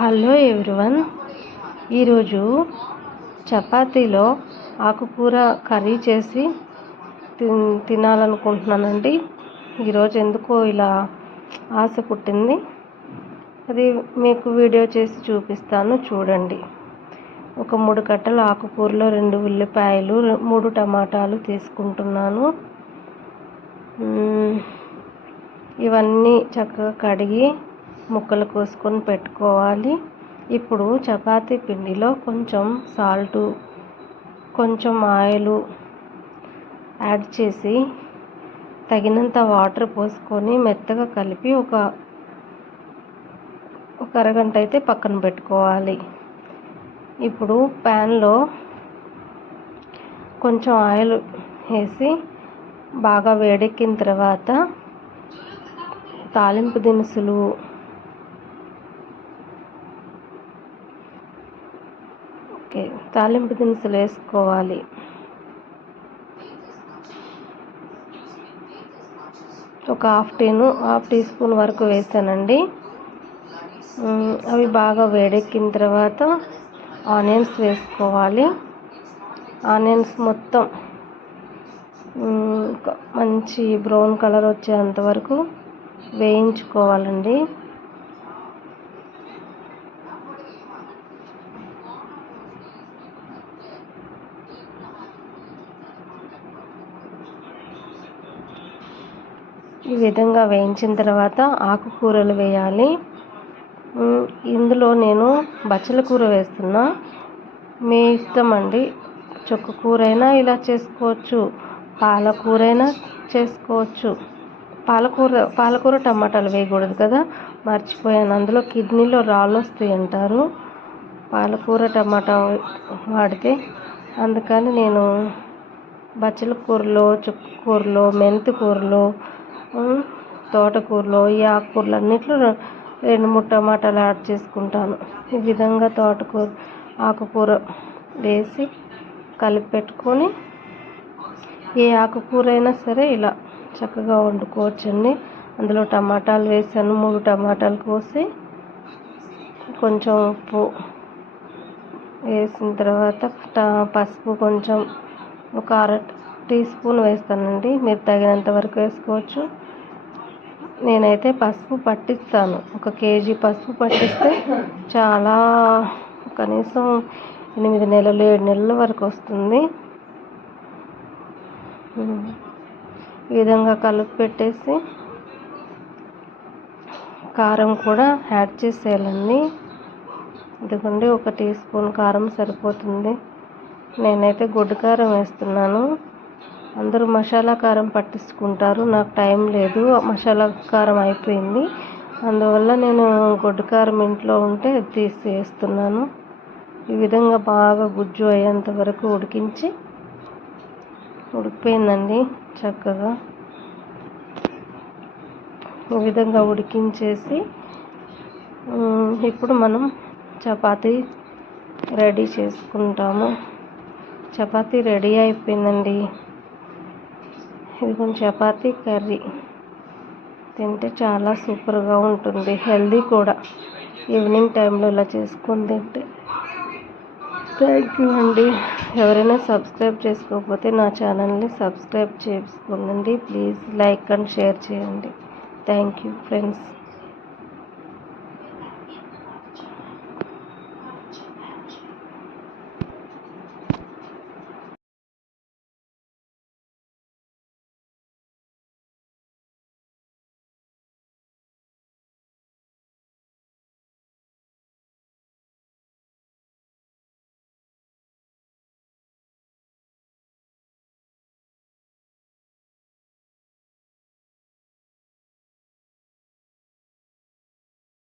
Hello everyone. ఈరోజు చపాతీలో ఆకుకూర కర్రీ చేసి తిన్ తినాలనుకుంటున్నానండి. ఈరోజు ఎందుకో ఇలా ఆశ పుట్టింది. అది మీకు వీడియో చేసి చూపిస్తాను చూడండి. ఒక మూడు కట్టలు ఆకుకూరలో రెండు ఉల్లిపాయలు మూడు టమాటాలు తీసుకుంటున్నాను. ఇవన్నీ చక్కగా కడిగి ముక్కలు కోసుకొని పెట్టుకోవాలి. ఇప్పుడు చపాతీ పిండిలో కొంచెం సాల్టు కొంచెం ఆయిల్ యాడ్ చేసి తగినంత వాటర్ పోసుకొని మెత్తగా కలిపి ఒక ఒక అరగంట అయితే పక్కన పెట్టుకోవాలి. ఇప్పుడు ప్యాన్లో కొంచెం ఆయిల్ వేసి బాగా వేడెక్కిన తర్వాత తాలింపు దినుసులు ఓకే తాలింపు దినుసులు వేసుకోవాలి. ఒక హాఫ్ టీను హాఫ్ టీ స్పూన్ వరకు వేసానండి. అవి బాగా వేడెక్కిన తర్వాత ఆనియన్స్ వేసుకోవాలి. ఆనియన్స్ మొత్తం మంచి బ్రౌన్ కలర్ వచ్చేంత వరకు వేయించుకోవాలండి. ఈ విధంగా వేయించిన తర్వాత ఆకుకూరలు వేయాలి. ఇందులో నేను బచ్చల కూర వేస్తున్నా. మీ ఇష్టం అండి. చుక్క కూర అయినా ఇలా చేసుకోవచ్చు. పాలకూర అయినా చేసుకోవచ్చు. పాలకూర పాలకూర టమాటాలు వేయకూడదు కదా? మర్చిపోయాను. అందులో కిడ్నీలో రాళ్ళు వస్తాయి అంటారు. పాలకూర టమాటా వాడితే అందుకని నేను బచ్చల కూరలో చుక్క కూరలో మెంతి కూరలో తోటకూరలో ఈ ఆకుకూరలు అన్నిట్లో రెండు మూడు టమాటాలు యాడ్ చేసుకుంటాను. ఈ విధంగా తోటకూర ఆకుకూర వేసి కలిపి పెట్టుకొని ఏ ఆకుకూర అయినా సరే ఇలా చక్కగా వండుకోవచ్చండి. అందులో టమాటాలు వేసాను మూడు టమాటాలు కోసి కొంచెం ఉప్పు వేసిన తర్వాత పసుపు కొంచెం ఒక అర టీ స్పూన్ వేస్తానండి. మీరు తగినంత వరకు వేసుకోవచ్చు. నేనైతే పసుపు పట్టిస్తాను. ఒక కేజీ పసుపు పట్టిస్తే చాలా కనీసం ఎనిమిది నెలలు ఏడు నెలల వరకు వస్తుంది. ఈ విధంగా కలుపు పెట్టేసి కారం కూడా యాడ్ చేసేయాలండి. ఎందుకంటే ఒక టీ స్పూన్ కారం సరిపోతుంది. నేనైతే గుడ్డు కారం వేస్తున్నాను. అందరూ మసాలా కారం పట్టించుకుంటారు. నాకు టైం లేదు. మసాలా కారం అయిపోయింది. అందువల్ల నేను గొడ్డు కారం ఇంట్లో ఉంటే తీసి వేస్తున్నాను ఈ విధంగా బాగా గుజ్జు అయ్యేంత వరకు ఉడికించి ఉడికిపోయిందండి చక్కగా. ఈ విధంగా ఉడికించేసి ఇప్పుడు మనం చపాతీ రెడీ చేసుకుంటాము. చపాతీ రెడీ అయిపోయిందండి. ఇది కొంచెం చపాతీ కర్రీ. తింటే చాలా సూపర్గా ఉంటుంది హెల్దీ కూడా. ఈవినింగ్ టైంలో ఇలా చేసుకొని తింటే. థ్యాంక్ యూ అండి. ఎవరైనా సబ్స్క్రైబ్ చేసుకోకపోతే నా ఛానల్ని సబ్స్క్రైబ్ చేసుకోండి. ప్లీజ్ లైక్ అండ్ షేర్ చేయండి. Thank you friends.